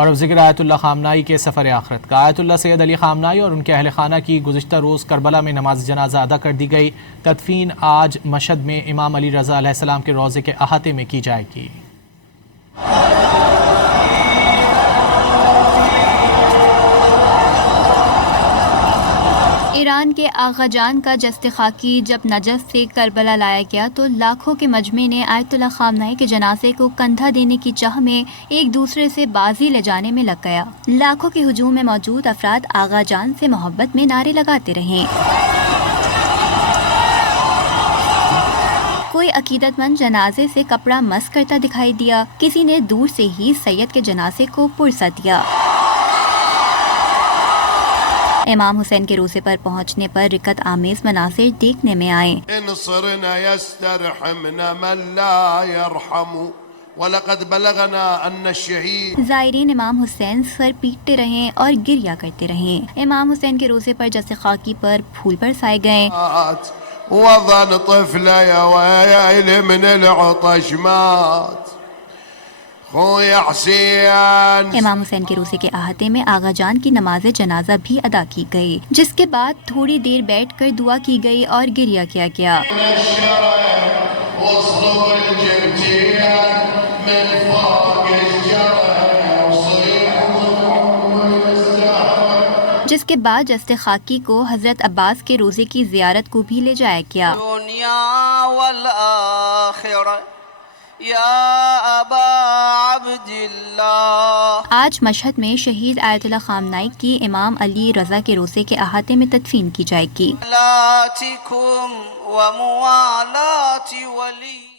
اور اب ذکر آیت اللہ خامنائی کے سفر آخرت کا۔ آیت اللہ سید علی خامنائی اور ان کے اہل خانہ کی گزشتہ روز کربلا میں نماز جنازہ ادا کر دی گئی۔ تدفین آج مشہد میں امام علی رضا علیہ السلام کے روضے کے احاطے میں کی جائے گی۔ ایران کے آغا جان کا جسد خاکی جب نجف سے کربلا لایا گیا تو لاکھوں کے مجمع نے آیت اللہ خامنائی کے جنازے کو کندھا دینے کی چاہ میں ایک دوسرے سے بازی لے جانے میں لگ گیا۔ لاکھوں کے ہجوم میں موجود افراد آغا جان سے محبت میں نعرے لگاتے رہے۔ کوئی عقیدت مند جنازے سے کپڑا مس کرتا دکھائی دیا، کسی نے دور سے ہی سید کے جنازے کو پرسا دیا۔ امام حسین کے روضے پر پہنچنے پر رکت آمیز مناظر دیکھنے میں آئے۔ انصرنا يسترحمنا من لا يرحم وَلَقَدْ بَلَغَنَا أَنَّ الشَّهِيدَ۔ زائرین امام حسین سر پیٹتے رہیں اور گریا کرتے رہیں۔ امام حسین کے روضے پر جسد خاکی پر پھول برسائے گئے۔ وَظَنْ طِفْلَيَ وَيَعِلِ مِنَ الْعُطَشْ مَاتْ خويا حسین۔ امام حسین کے روضے کے احاطے میں آغا جان کی نماز جنازہ بھی ادا کی گئی، جس کے بعد تھوڑی دیر بیٹھ کر دعا کی گئی اور گریا کیا گیا۔ جس کے بعد جسد خاکی کو حضرت عباس کے روضے کی زیارت کو بھی لے جایا گیا۔ دنیا والآخرہ یا ابا عبداللہ۔ آج مشہد میں شہید آیت اللہ خامنائی کی امام علی رضا کے روضے کے احاطے میں تدفین کی جائے گی۔ لاتکم و موالات ولی